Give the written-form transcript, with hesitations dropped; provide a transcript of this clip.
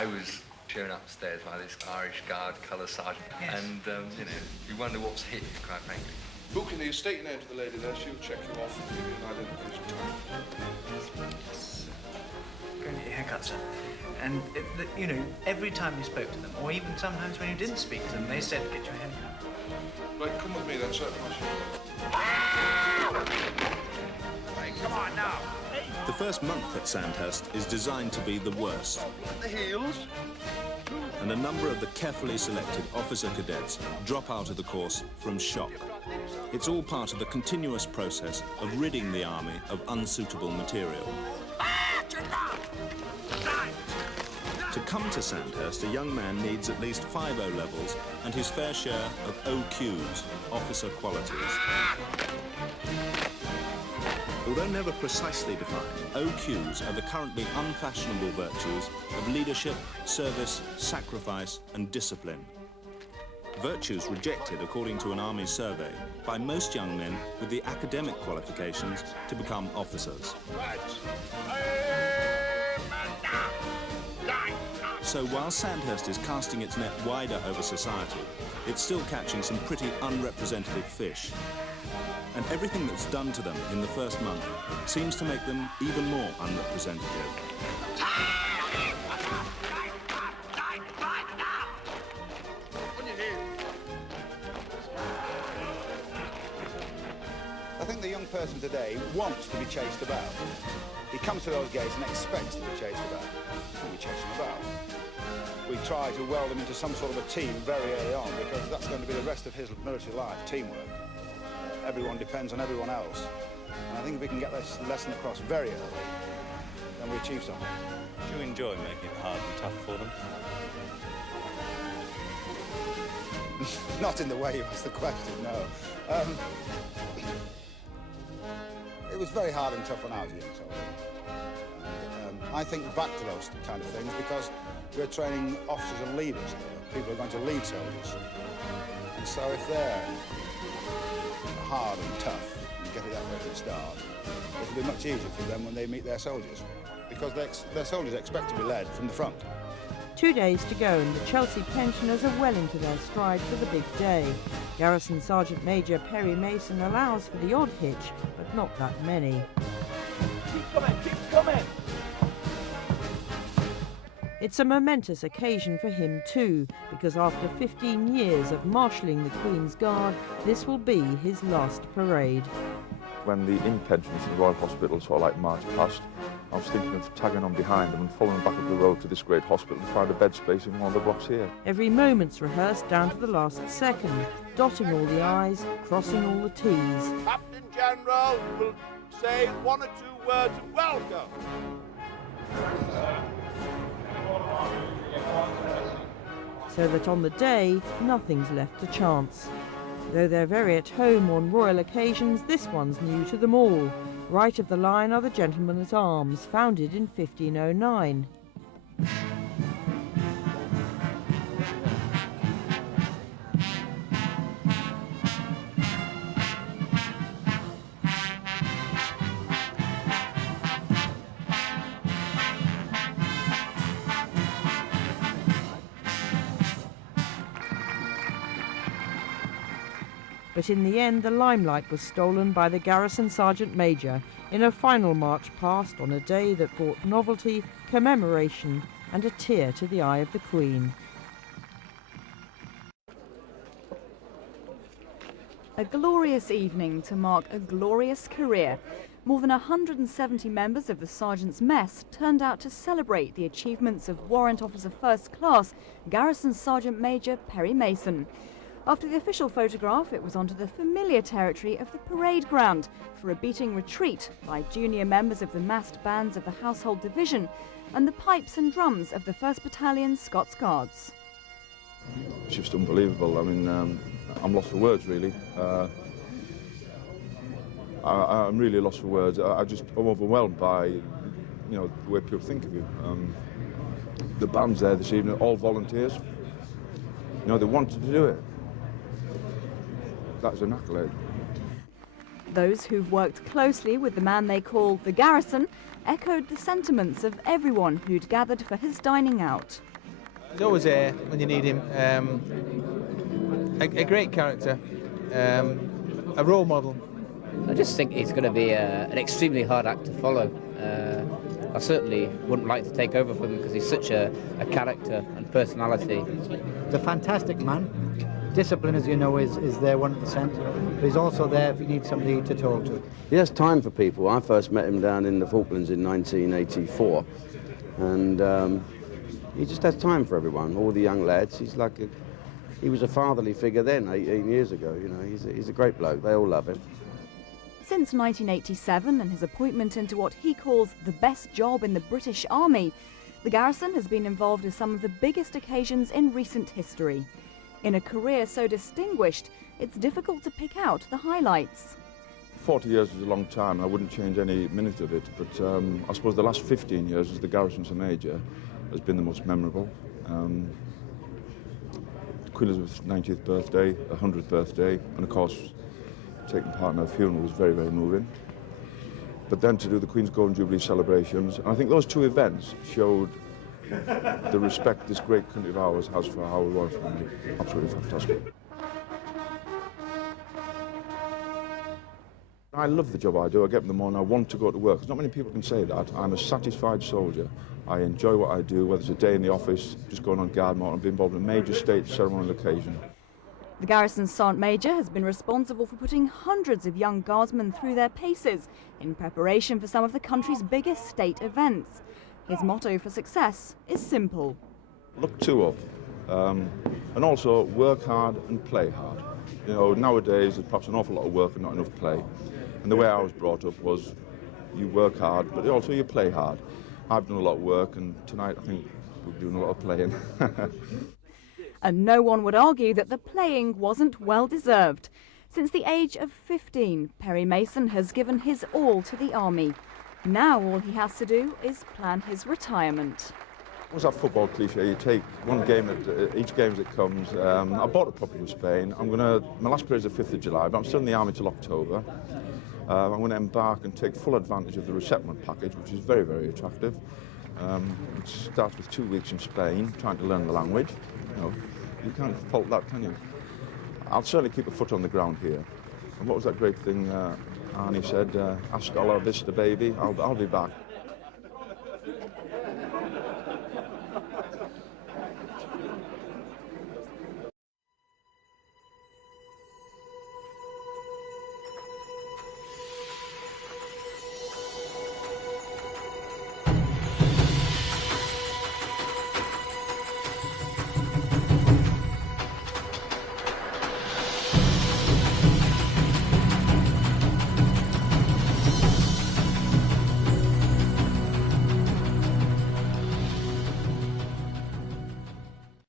I was shown upstairs by this Irish Guard colour sergeant, and you know, you wonder what's hit, quite frankly. Book in the estate name to the lady there, she'll check you off and give you an identification card. Yes. Go and get your haircut, sir. And, you know, every time you spoke to them, or even sometimes when you didn't speak to them, they said, get your haircut. Right, come with me then, sir. Hey, come on now. The first month at Sandhurst is designed to be the worst. The heels. And a number of the carefully selected officer cadets drop out of the course from shock. It's all part of the continuous process of ridding the army of unsuitable material. To come to Sandhurst, a young man needs at least 5 O-levels and his fair share of OQs, officer qualities. Although never precisely defined, OQs are the currently unfashionable virtues of leadership, service, sacrifice and discipline. Virtues rejected, according to an army survey, by most young men with the academic qualifications to become officers. So while Sandhurst is casting its net wider over society, it's still catching some pretty unrepresentative fish. And everything that's done to them in the first month seems to make them even more unrepresentative. I think the young person today wants to be chased about. He comes to those gates and expects to be chased about. And we chase him about. We try to weld him into some sort of a team very early on, because that's going to be the rest of his military life, teamwork. Everyone depends on everyone else. And I think if we can get this lesson across very early, then we achieve something. Do you enjoy making it hard and tough for them? Not in the way you asked the question, no. It was very hard and tough when I was a young soldier. I think back to those kind of things because we're training officers and leaders here. People are going to lead soldiers. And so if they're hard and tough and get it that way at the start, it'll be much easier for them when they meet their soldiers, because their soldiers expect to be led from the front. 2 days to go and the Chelsea pensioners are well into their stride for the big day. Garrison Sergeant Major Perry Mason allows for the odd hitch, but not that many. Keep coming, keep coming. It's a momentous occasion for him too, because after 15 years of marshalling the Queen's Guard, this will be his last parade. When the inn pensioners in the Royal Hospital sort of like marched past, I was thinking of tagging on behind them and following back up the road to this great hospital to find a bed space in one of the blocks here. Every moment's rehearsed down to the last second, dotting all the I's, crossing all the T's. Captain General will say 1 or 2 words of welcome. So that on the day, nothing's left to chance. Though they're very at home on royal occasions, this one's new to them all. Right of the line are the Gentlemen at Arms, founded in 1509. But in the end, the limelight was stolen by the Garrison Sergeant Major in a final march past on a day that brought novelty, commemoration and a tear to the eye of the Queen. A glorious evening to mark a glorious career. More than 170 members of the Sergeant's Mess turned out to celebrate the achievements of Warrant Officer First Class Garrison Sergeant Major Perry Mason. After the official photograph, it was onto the familiar territory of the parade ground for a beating retreat by junior members of the massed bands of the Household Division and the pipes and drums of the 1st Battalion Scots Guards. It's just unbelievable. I mean, I'm lost for words, really. I'm really lost for words. I'm overwhelmed by, you know, the way people think of you. The band's there this evening, all volunteers. You know, they wanted to do it. That's an accolade. Those who've worked closely with the man they call the Garrison echoed the sentiments of everyone who'd gathered for his dining out. He's always there when you need him. A great character, a role model. I just think he's going to be an extremely hard act to follow. I certainly wouldn't like to take over from him because he's such a character and personality. He's a fantastic man. Discipline, as you know, is there 1%, but he's also there if you need somebody to talk to. He has time for people. I first met him down in the Falklands in 1984, and he just has time for everyone, all the young lads. He was a fatherly figure then, 18 years ago. You know, he's a great bloke. They all love him. Since 1987 and his appointment into what he calls the best job in the British Army, the garrison has been involved in some of the biggest occasions in recent history. In a career so distinguished, it's difficult to pick out the highlights. 40 years is a long time. I wouldn't change any minute of it, but I suppose the last 15 years as the garrison Sir Major has been the most memorable. Queen Elizabeth's 90th birthday, 100th birthday, and of course taking part in her funeral was very, very moving. But then to do the Queen's Golden Jubilee celebrations, and I think those two events showed the respect this great country of ours has for our royal family. Absolutely fantastic. I love the job I do. I get up in the morning, I want to go to work. There's not many people can say that. I'm a satisfied soldier. I enjoy what I do, whether it's a day in the office, just going on guard mode, and being involved in a major state ceremonial occasion. The garrison's Sergeant Major has been responsible for putting hundreds of young guardsmen through their paces in preparation for some of the country's biggest state events. His motto for success is simple. Look two up, and also work hard and play hard. You know, nowadays there's perhaps an awful lot of work and not enough play. And the way I was brought up was you work hard, but also you play hard. I've done a lot of work, and tonight I think we're doing a lot of playing. And no one would argue that the playing wasn't well deserved. Since the age of 15, Perry Mason has given his all to the army. Now all he has to do is plan his retirement. What's that football cliche? You take one game each game as it comes. I bought a property in Spain. My last period is the 5th of July, but I'm still in the army till October. I'm going to embark and take full advantage of the resettlement package, which is very, very attractive. It starts with 2 weeks in Spain, trying to learn the language. You know, you can't fault that, can you? I'll certainly keep a foot on the ground here. And what was that great thing Arnie said? Hasta la vista, baby. I'll be back.